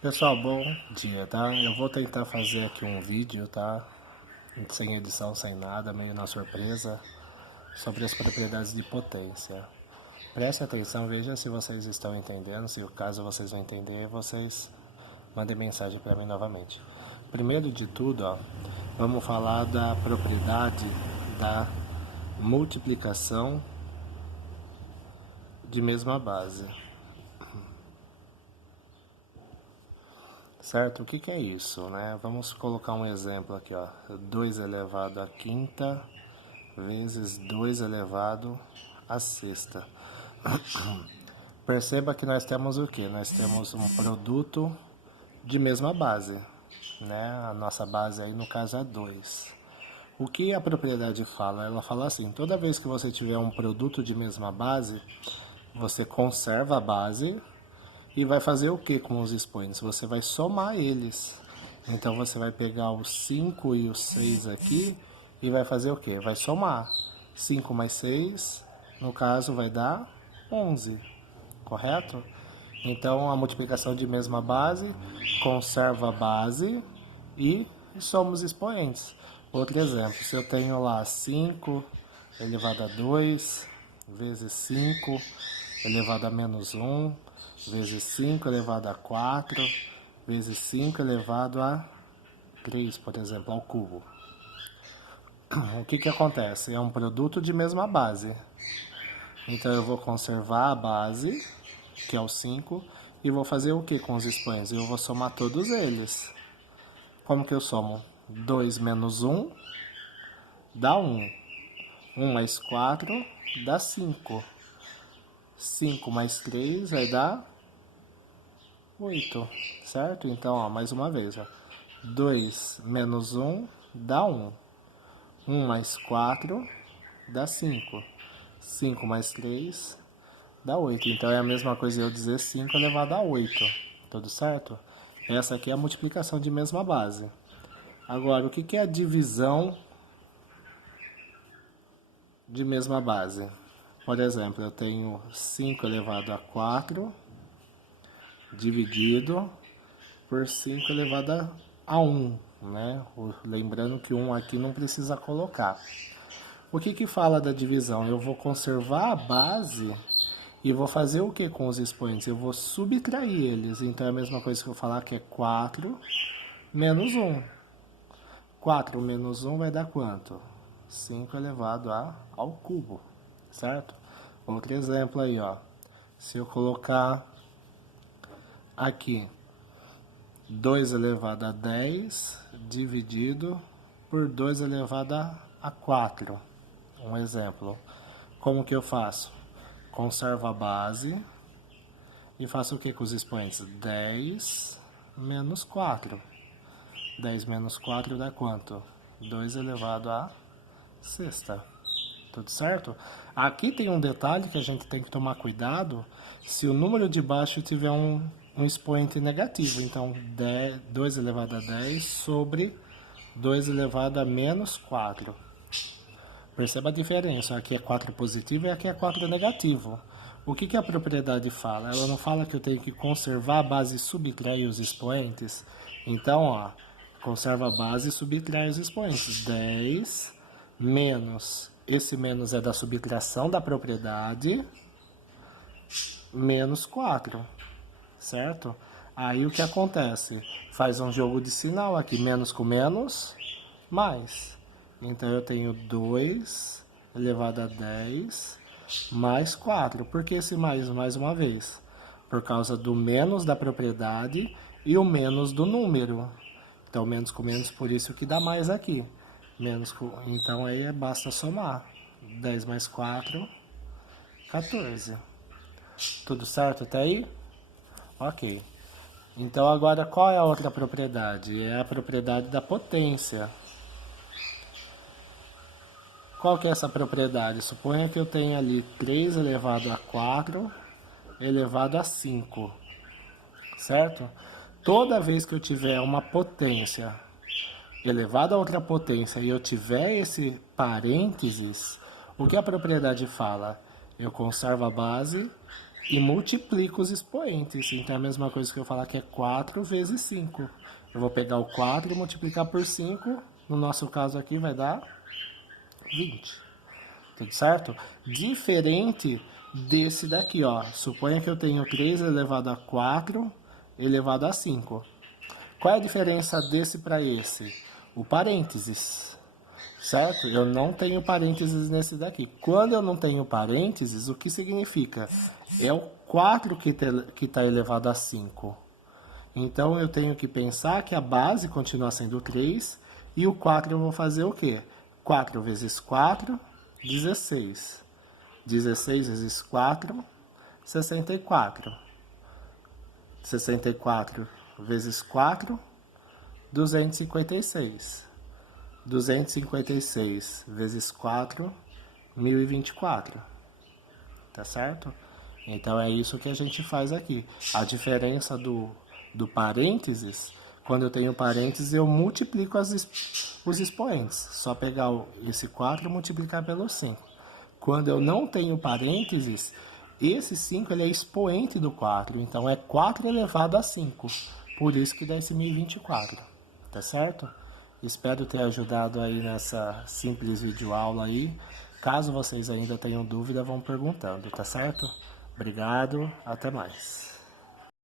Pessoal, bom dia, tá? Eu vou tentar fazer aqui um vídeo, tá? Sem edição, sem nada, meio na surpresa, sobre as propriedades de potência. Preste atenção, veja se vocês estão entendendo, se caso vocês não entenderem, vocês mandem mensagem para mim novamente. Primeiro de tudo, ó, vamos falar da propriedade da multiplicação de mesma base. Certo? O que que é isso, né? Vamos colocar um exemplo aqui, ó. 2 elevado à quinta vezes 2 elevado à sexta. Perceba que nós temos o que? Nós temos um produto de mesma base, né? A nossa base aí no caso é 2. O que a propriedade fala? Ela fala assim, toda vez que você tiver um produto de mesma base, você conserva a base e vai fazer o que com os expoentes? Você vai somar eles. Então você vai pegar o 5 e o 6 aqui e vai fazer o que? Vai somar. 5 mais 6, no caso, vai dar 11, correto? Então a multiplicação de mesma base conserva a base e soma os expoentes. Outro exemplo, se eu tenho lá 5 elevado a 2 vezes 5 elevado a menos 1 vezes 5 elevado a 4 vezes 5 elevado a 3, por exemplo, ao cubo. O que que acontece? É um produto de mesma base. Então eu vou conservar a base, que é o 5, e vou fazer o que com os expoentes? Eu vou somar todos eles. Como que eu somo? 2 menos 1 dá 1. 1 mais 4 dá 5. 5 mais 3 vai dar 8, certo? Então, ó, mais uma vez, ó. 2 menos 1 dá 1. 1 mais 4 dá 5. 5 mais 3 dá 8. Então, é a mesma coisa eu dizer 5 elevado a 8. Tudo certo? Essa aqui é a multiplicação de mesma base. Agora, o que é a divisão de mesma base? Por exemplo, eu tenho 5 elevado a 4 dividido por 5 elevado a 1, né? Lembrando que 1 aqui não precisa colocar. O que que fala da divisão? Eu vou conservar a base e vou fazer o que com os expoentes? Eu vou subtrair eles. Então é a mesma coisa que eu falar que é 4 menos 1. 4 menos 1 vai dar quanto? 5 elevado ao cubo, certo? Outro exemplo aí, ó. Se eu colocar aqui 2 elevado a 10 dividido por 2 elevado a 4. Um exemplo. Como que eu faço? Conservo a base e faço o que com os expoentes? 10 menos 4. 10 menos 4 dá quanto? 2 elevado a sexta. Tudo certo? Aqui tem um detalhe que a gente tem que tomar cuidado se o número de baixo tiver um expoente negativo. Então, 2 elevado a 10 sobre 2 elevado a menos 4. Perceba a diferença. Aqui é 4 positivo e aqui é 4 negativo. O que a propriedade fala? Ela não fala que eu tenho que conservar a base e subtrair os expoentes? Então, ó, conserva a base e subtrai os expoentes. 10 menos, esse menos é da subtração da propriedade, menos 4, certo? Aí o que acontece? Faz um jogo de sinal aqui, menos com menos, mais. Então eu tenho 2 elevado a 10 mais 4. Por que esse mais uma vez? Por causa do menos da propriedade e o menos do número. Então menos com menos, por isso que dá mais aqui. Menos com, então aí basta somar. 10 mais 4, 14. Tudo certo até aí? Ok. Então agora qual é a outra propriedade? É a propriedade da potência. Qual que é essa propriedade? Suponha que eu tenha ali 3 elevado a 4 elevado a 5, certo? Toda vez que eu tiver uma potência elevada a outra potência e eu tiver esse parênteses, o que a propriedade fala? Eu conservo a base e multiplico os expoentes. Então é a mesma coisa que eu falar que é 4 vezes 5. Eu vou pegar o 4 e multiplicar por 5. No nosso caso aqui vai dar 20. Tudo certo? Diferente desse daqui, ó. Suponha que eu tenho 3 elevado a 4 elevado a 5. Qual é a diferença desse para esse? O parênteses. Certo? Eu não tenho parênteses nesse daqui. Quando eu não tenho parênteses, o que significa? É o 4 que está elevado a 5. Então, eu tenho que pensar que a base continua sendo 3. E o 4 eu vou fazer o quê? 4 vezes 4, 16. 16 vezes 4, 64. 64 vezes 4, 256. 256 vezes 4, 1024. Tá certo? Então é isso que a gente faz aqui. A diferença do parênteses, quando eu tenho parênteses, eu multiplico os expoentes. Só pegar esse 4 e multiplicar pelo 5. Quando eu não tenho parênteses, esse 5 ele é expoente do 4. Então é 4 elevado a 5. Por isso que dá esse 1024. Tá certo? Espero ter ajudado aí nessa simples videoaula aí. Caso vocês ainda tenham dúvida, vão perguntando, tá certo? Obrigado, até mais.